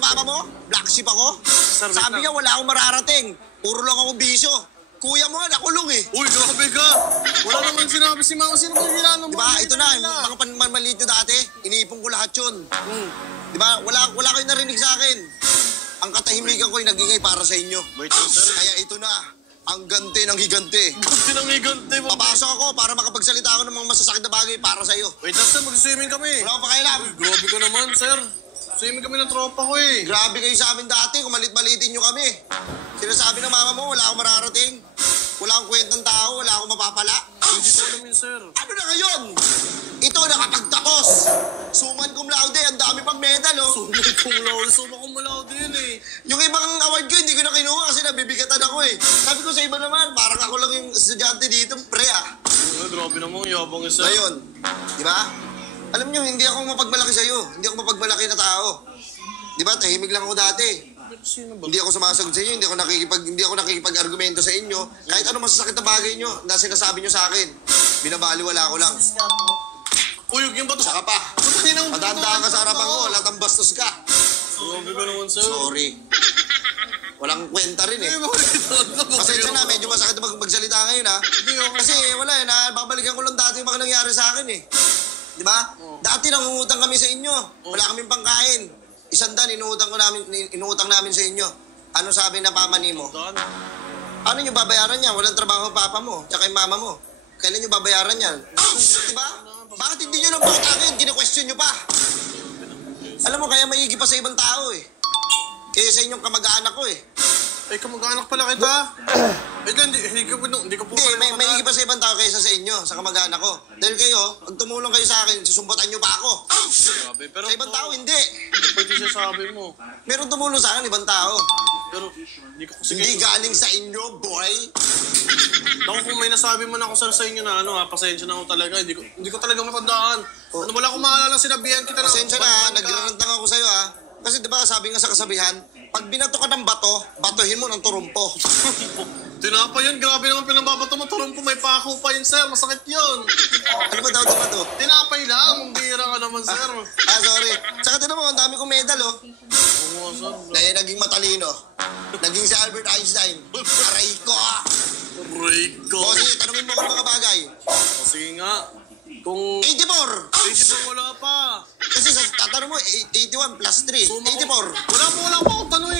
na mama mo? Black sheep ako? Sir, Sabi niya, wala akong mararating. Puro lang ako bisyo. Kuya mo nga, nakulong eh. Uy, grabe ka! Wala naman sinabi si mama. Sino ba ginano mo? Diba, ito na, mga panmaliit nyo dati, iniipon ko lahat yun. Diba, wala kayong narinig sa akin. Ang katahimikan ko ay nagingay para sa inyo. Wait, sir. Kaya ito na, ang ganti ng higante. Ganti ng higante mo. Papasok ako para makapagsalita ako ng mga masasakit na bagay para sa'yo. Wait lang, sir. Mag-swimming kami. Wala akong pakailam. Uy, grabe ka naman, sir. Swimming kami ng tropa ko eh. Grabe kayo sa amin dati, kung malit-malitin nyo kami. Sinasabi ng mama mo, wala akong mararating. Wala akong kwentang tao, wala akong mapapala. Hindi ko alam yun, sir. Ano na ngayon? Ito, nakapagtapos. Suman cum laude, ang dami pang medal, oh. Suma cum laude yun eh. Yung ibang award ko, hindi ko na kinuha kasi nabibigatan ako eh. Sabi ko sa iba naman, parang ako lang yung estudyante dito, pre ah. Grabe naman, yabang eh, sir. Ngayon, di ba? Alam nyo, hindi ako mapagmalaki sa'yo. Hindi ako mapagmalaki na tao. Di ba? Tahimik lang ako dati. Sino ba? Hindi ako sumasagot sa inyo, hindi ako nakikipag-argumento sa inyo. Kahit ano masasakit na bagay nyo na sinasabi nyo sa akin, binabaliwala ko lang. Uy, yung bato. Saka pa, matandaan ka sa harapan ko, latang bastos ka. Grabe ka naman, sir. Sorry. Walang kwenta rin eh. Pasensya na, medyo masakit na magsalita ngayon ha. Kasi wala eh, babalikan ko lang dati yung mga nangyari sa akin eh. Di ba? Dati nangungutang kami sa inyo. Wala kaming pangkain. 100 inuutang namin sa inyo. Ano sabi na pamani mo? Ano nyo babayaran yan? Walang trabaho papa mo, tsaka yung mama mo. Kailan nyo babayaran yan? Diba? Bakit hindi nyo lang bakit kine-question nyo pa? Alam mo, kaya maigi pa sa ibang tao eh. Kaya sa inyong kamag-anak ko eh. Ay, kamag-anak pala kita. Hindi ko po Hindi, maigi pa sa ibang tao kaysa sa inyo, sa kamag-anak ko. Dahil kayo, pag tumulong kayo sa akin, susumputan nyo pa ako. Grabe, pero Sa ibang tao, hindi. pwede siya sabi mo. Meron tumulong sa akin, ibang tao. Pero, hindi ko kasi... Hindi galing sa inyo, boy. Ako, kung may nasabi man ako sa inyo na pasensya na ako talaga. Hindi ko talaga matandaan. Ano, wala akong maalala sinabihan kita na... Pasensya na, nagrarant lang ako sa'yo ha. Kasi diba sabi nga sa kasabihan, pag binato ka ng bato, batuhin mo ng turumpo. Tinapa yun, grabe naman pinambabato mo. Turumpo, may pako pa yun, sir. Masakit yun. Ano ba daw ito bato? Tinapay lang. Bira ka naman, sir. Sorry. Tsaka tinan mo, ang dami kong medal oh. Oo, sir. Dahil naging matalino. Naging si Albert Einstein. Aray ko ah. Aray ko. O sige, tanungin mo ko ng mga bagay. Sige nga. Kung... 84! 84 wala pa. Kasi sa tatanong mo, 81 plus 3. 84. Wala pa akong tanong eh.